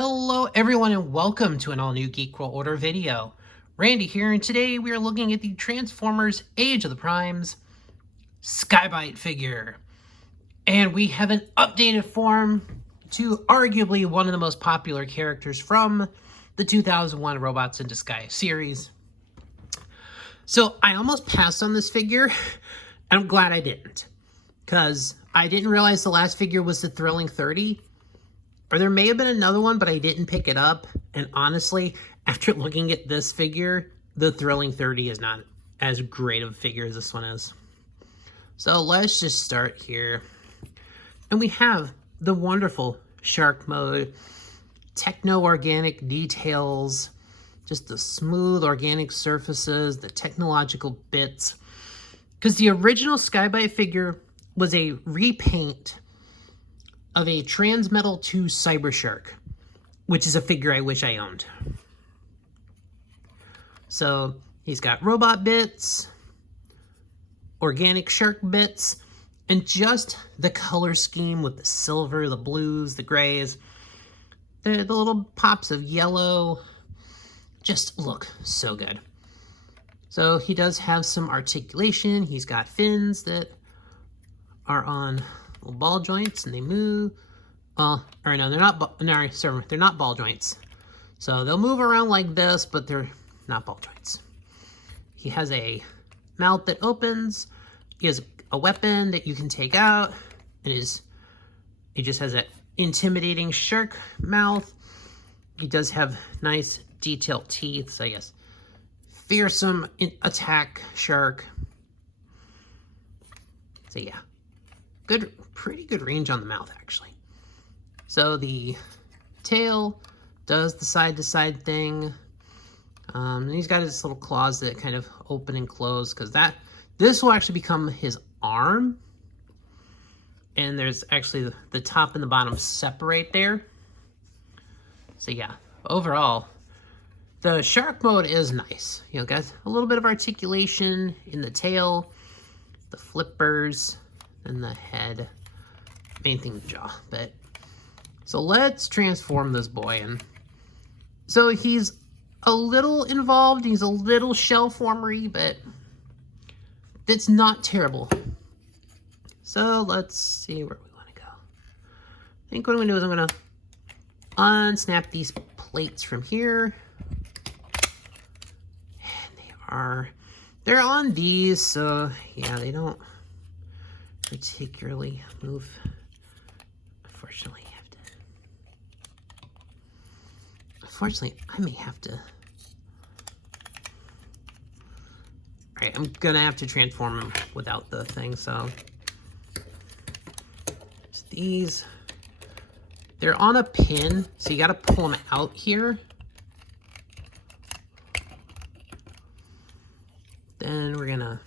Hello everyone and welcome to an all-new Geek World Order video. Randy here, and today we are looking at the Transformers Age of the Primes Sky-Byte figure. And we have an updated form to arguably one of the most popular characters from the 2001 Robots in Disguise series. So I almost passed on this figure, and I'm glad I didn't. Because I didn't realize the last figure was the Thrilling 30. Or there may have been another one, but I didn't pick it up. And honestly, after looking at this figure, the Thrilling 30 is not as great of a figure as this one is. So let's just start here. And we have the wonderful Shark Mode, techno-organic details, just the smooth organic surfaces, the technological bits. Because the original Sky-Byte figure was a repaint of a Transmetal 2 Cybershark, which is a figure I wish I owned. So he's got robot bits, organic shark bits, and just the color scheme with the silver, the blues, the grays, the little pops of yellow just look so good. So he does have some articulation. He's got fins that are on little ball joints and they move. Or no, they're not. No, sorry, they're not ball joints. So they'll move around like this, but they're not ball joints. He has a mouth that opens. He has a weapon that you can take out. He just has an intimidating shark mouth. He does have nice detailed teeth. So yes, fearsome attack shark. So yeah. Pretty good range on the mouth, actually. So the tail does the side-to-side thing. And he's got his little claws that kind of open and close, because this will actually become his arm. And there's actually the top and the bottom separate there. So yeah, overall, the Shark Mode is nice. You know, got a little bit of articulation in the tail, the flippers, and the head, main thing, the jaw. But so let's transform this boy. And so he's a little involved, he's a little shell formery, but it's not terrible. So let's see where we want to go. I think what I'm gonna do is I'm gonna unsnap these plates from here. And they're on these, so yeah, they don't particularly move. Unfortunately, I may have to. Alright, I'm gonna have to transform him without the thing, so. These. They're on a pin, so you gotta pull them out here. Then we're gonna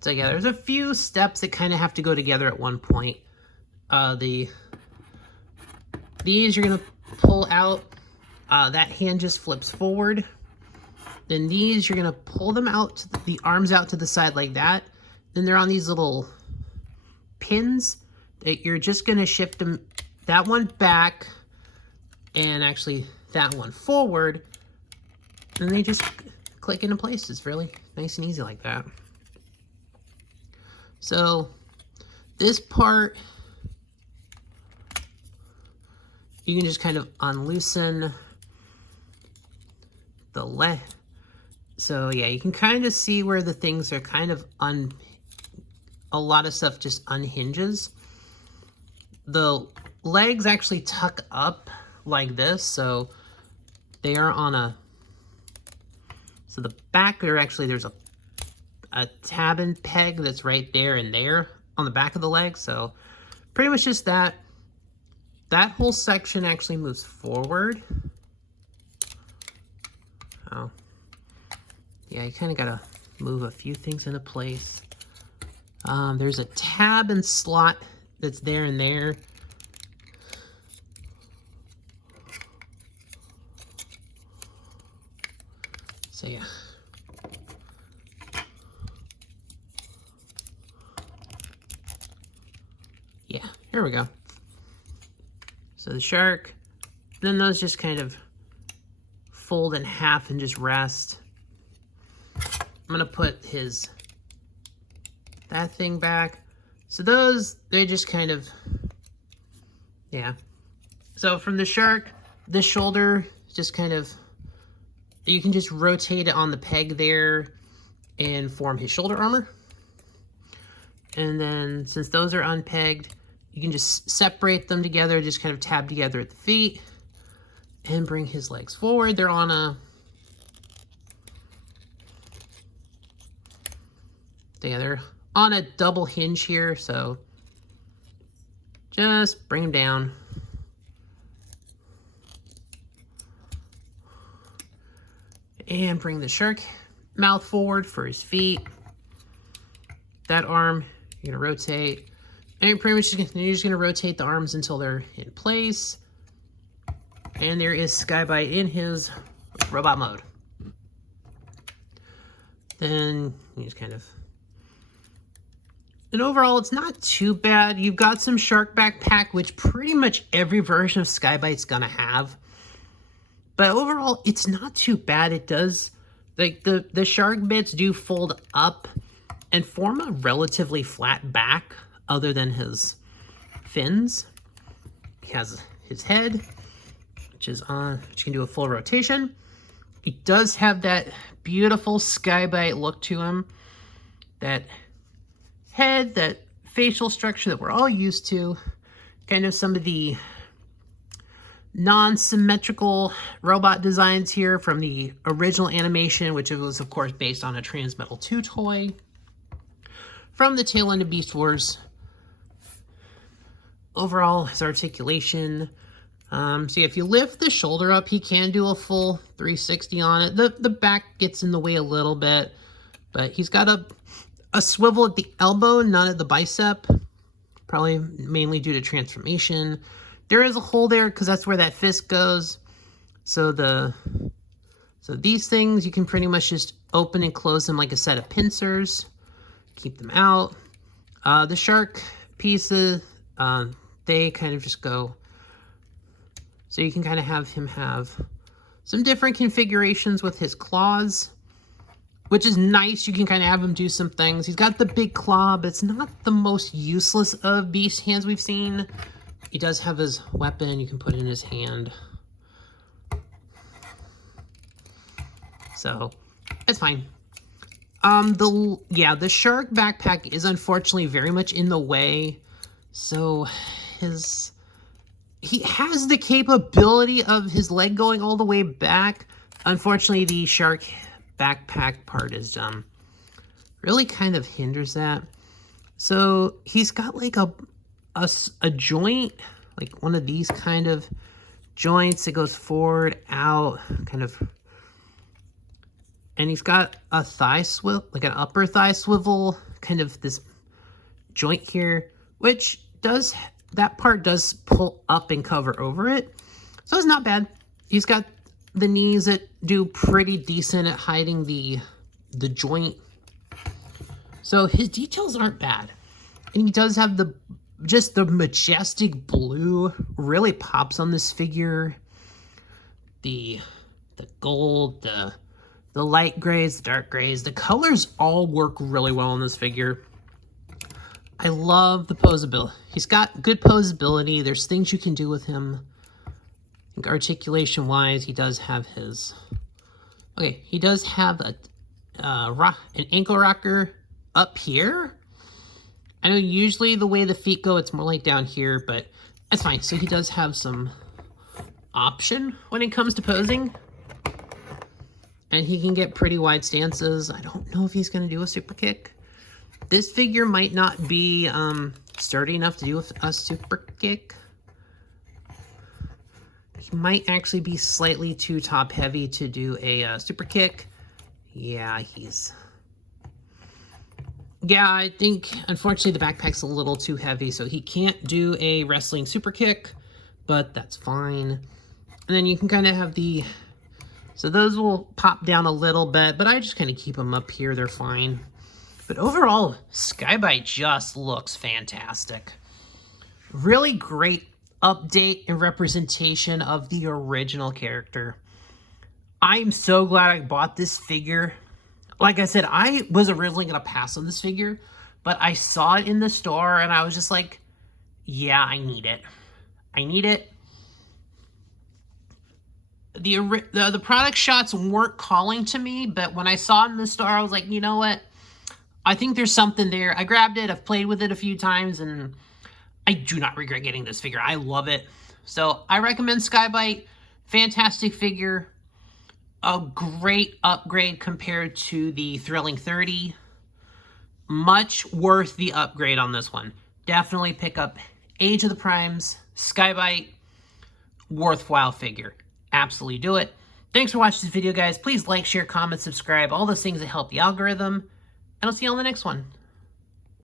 so yeah, there's a few steps that kind of have to go together at one point. These you're gonna pull out. That hand just flips forward. Then these you're gonna pull them out, the arms out to the side like that. Then they're on these little pins that you're just gonna shift them. That one back, and actually that one forward. And they just click into place. It's really nice and easy like that. So this part, you can just kind of unloosen the leg. So yeah, you can kind of see where the things are kind of a lot of stuff just unhinges. The legs actually tuck up like this, so they are on a. So the back there's a tab and peg that's right there and there on the back of the leg. So pretty much just that. That whole section actually moves forward. Oh. Yeah, you kind of got to move a few things into place. There's a tab and slot that's there and there. So yeah. Here we go. So the shark, then those just kind of fold in half and just rest. I'm gonna put that thing back. So those, they just kind of, yeah. So from the shark, this shoulder just kind of, you can just rotate it on the peg there and form his shoulder armor. And then since those are unpegged, you can just separate them together, just kind of tab together at the feet and bring his legs forward. They're on a, together on a double hinge here, so just bring them down. And bring the shark mouth forward for his feet. That arm, you're gonna rotate. And you're pretty much just gonna rotate the arms until they're in place. And there is Sky-Byte in his robot mode. Then you just kind of, and overall it's not too bad. You've got some shark backpack, which pretty much every version of Sky-Byte's gonna have. But overall, it's not too bad. It does, like, the shark bits do fold up and form a relatively flat back, other than his fins. He has his head, which can do a full rotation. He does have that beautiful Sky-Byte look to him. That head, that facial structure that we're all used to. Kind of some of the non-symmetrical robot designs here from the original animation, which was of course based on a Transmetal 2 toy from the tail end of Beast Wars. Overall, his articulation, so if you lift the shoulder up, he can do a full 360 on it. The back gets in the way a little bit, but he's got a swivel at the elbow, not at the bicep, probably mainly due to transformation. There is a hole there because that's where that fist goes. So these things, you can pretty much just open and close them like a set of pincers. Keep them out. The shark pieces, they kind of just go. So you can kind of have him have some different configurations with his claws, which is nice. You can kind of have him do some things. He's got the big claw, but it's not the most useless of beast hands we've seen. He does have his weapon you can put in his hand. So, it's fine. The shark backpack is unfortunately very much in the way. So, he has the capability of his leg going all the way back. Unfortunately, the shark backpack part is, really kind of hinders that. So, he's got like a joint, like one of these kind of joints that goes forward, out, kind of, and he's got a thigh swivel, like an upper thigh swivel, kind of this joint here, which that part does pull up and cover over it. So it's not bad. He's got the knees that do pretty decent at hiding the joint. So his details aren't bad. And he does have just the majestic blue really pops on this figure. The gold, the light grays, the dark grays, the colors all work really well on this figure. I love the posability. He's got good posability. There's things you can do with him. I think articulation wise, he does have he does have an ankle rocker up here. I know usually the way the feet go, it's more like down here, but that's fine. So he does have some option when it comes to posing. And he can get pretty wide stances. I don't know if he's going to do a super kick. This figure might not be sturdy enough to do a super kick. He might actually be slightly too top heavy to do a super kick. Yeah, I think, unfortunately, the backpack's a little too heavy, so he can't do a wrestling super kick, but that's fine. And then you can kind of have so those will pop down a little bit, but I just kind of keep them up here. They're fine. But overall, Sky-Byte just looks fantastic. Really great update and representation of the original character. I'm so glad I bought this figure. Like I said, I was originally going to pass on this figure, but I saw it in the store and I was just like, yeah, I need it. I need it. The product shots weren't calling to me, but when I saw it in the store, I was like, you know what? I think there's something there. I grabbed it. I've played with it a few times, and I do not regret getting this figure. I love it. So I recommend Sky-Byte. Fantastic figure. A great upgrade compared to the Thrilling 30. Much worth the upgrade on this one. Definitely pick up Age of the Primes, Sky-Byte. Worthwhile figure. Absolutely do it. Thanks for watching this video, guys. Please like, share, comment, subscribe. All those things that help the algorithm. And I'll see you on the next one.